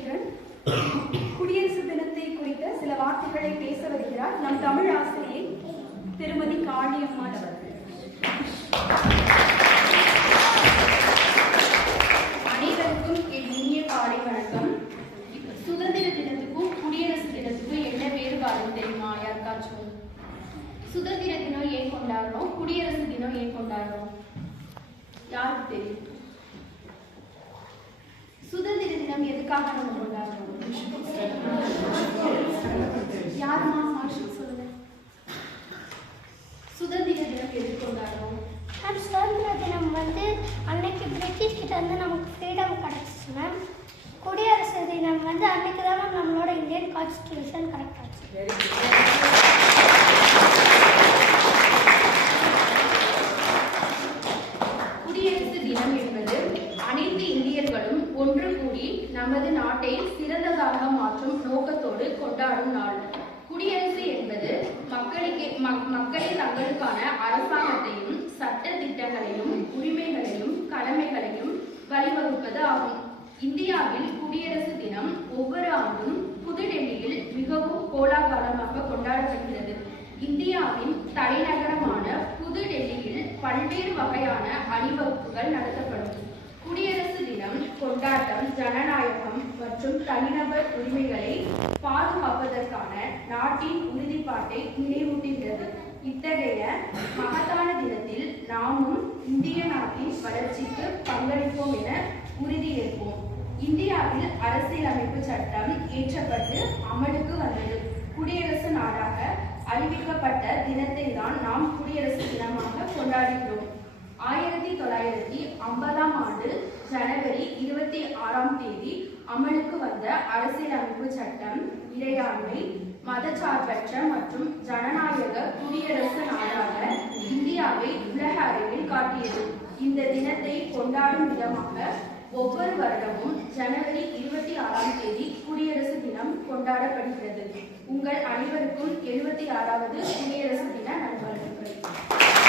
ராஜசேகரன் குடியரசு தினத்தை குறித்த சில வார்த்தைகளை பேச வருகிறார் நம் தமிழ் ஆசிரியை திருமதி காளியம்மாள் அவர்கள். அனைவருக்கும் என் இனிய காலை வணக்கம். சுதந்திர தினத்துக்கும் குடியரசு தினத்துக்கும் என்ன வேறுபாடு தெரியுமா யாருக்காச்சும்? சுதந்திர தினம் ஏன் கொண்டாடுறோம், குடியரசு தினம் ஏன் கொண்டாடுறோம்? யாருக்கு தெரியும்? சுதந்திர தினம் எதுக்காக நம்ம கொண்டாடுறோம்? யாருமா மார்ஷல் சொல்லுங்க. சுதந்திர தினம் எது கொண்டாடுறோம்? சுதந்திர தினம் அன்னைக்கு பிரிட்டிஷ் கிட்ட இருந்து நமக்கு ஃப்ரீடம் கிடைச்சிச்சு மேம். குடியரசு தினம் அன்னைக்கு தான் மேம் நம்மளோட இந்தியன் கான்ஸ்டிடியூஷன் கரெக்ட் ஆச்சு. குடியரசு தினம் என்பது அனைத்து இந்தியர்களும் ஒன்று கூடி நமது நாட்டை சிறந்ததாக மாற்றும் நோக்கத்தோடு கொண்டாடும் நாள். குடியரசு என்பது மக்களே தங்களுக்கான அரசாங்கத்தையும் சட்ட திட்டங்களையும் உரிமைகளையும் கடமைகளையும் வழிவகுப்பது ஆகும். இந்தியாவில் குடியரசு தினம் ஒவ்வொரு ஆண்டும் புதுடெல்லியில் மிகவும் கோலாகலமாக கொண்டாடப்படுகிறது. இந்தியாவின் தலைநகரமான புதுடெல்லியில் பல்வேறு வகையான அணிவகுப்புகள் நடத்தப்படும். குடியரசு தினம் கொண்டாட்டம் ஜனநாயகம் மற்றும் தனிநபர் உரிமைகளை பாதுகாப்பதற்கான நாட்டின் உறுதிப்பாட்டை நினைவூட்டுகிறது. இத்தகைய மகத்தான தினத்தில் நாமும் இந்திய நாட்டின் வளர்ச்சிக்கு பங்களிப்போம் என உறுதியேற்போம். இந்தியாவில் அரசியலமைப்பு சட்டம் இயற்றப்பட்டு அமலுக்கு வந்தது. குடியரசு நாடாக அறிவிக்கப்பட்ட தினத்தை தான் நாம் குடியரசு தினமாக கொண்டாடுகிறோம். 1950ஆம் ஆண்டு ஜனவரி 26ஆம் தேதி அமலுக்கு வந்த அரசியலமைப்பு சட்டம் இறையாண்மை, மதச்சார்பற்ற மற்றும் ஜனநாயக குடியரசு நாடாக இந்தியாவை உலக அளவில் காட்டியது. இந்த தினத்தை கொண்டாடும் விதமாக ஒவ்வொரு வருடமும் ஜனவரி 26ஆம் தேதி குடியரசு தினம் கொண்டாடப்படுகிறது. உங்கள் அனைவருக்கும் 76வது குடியரசு தின நல்வாழ்த்துக்கள்.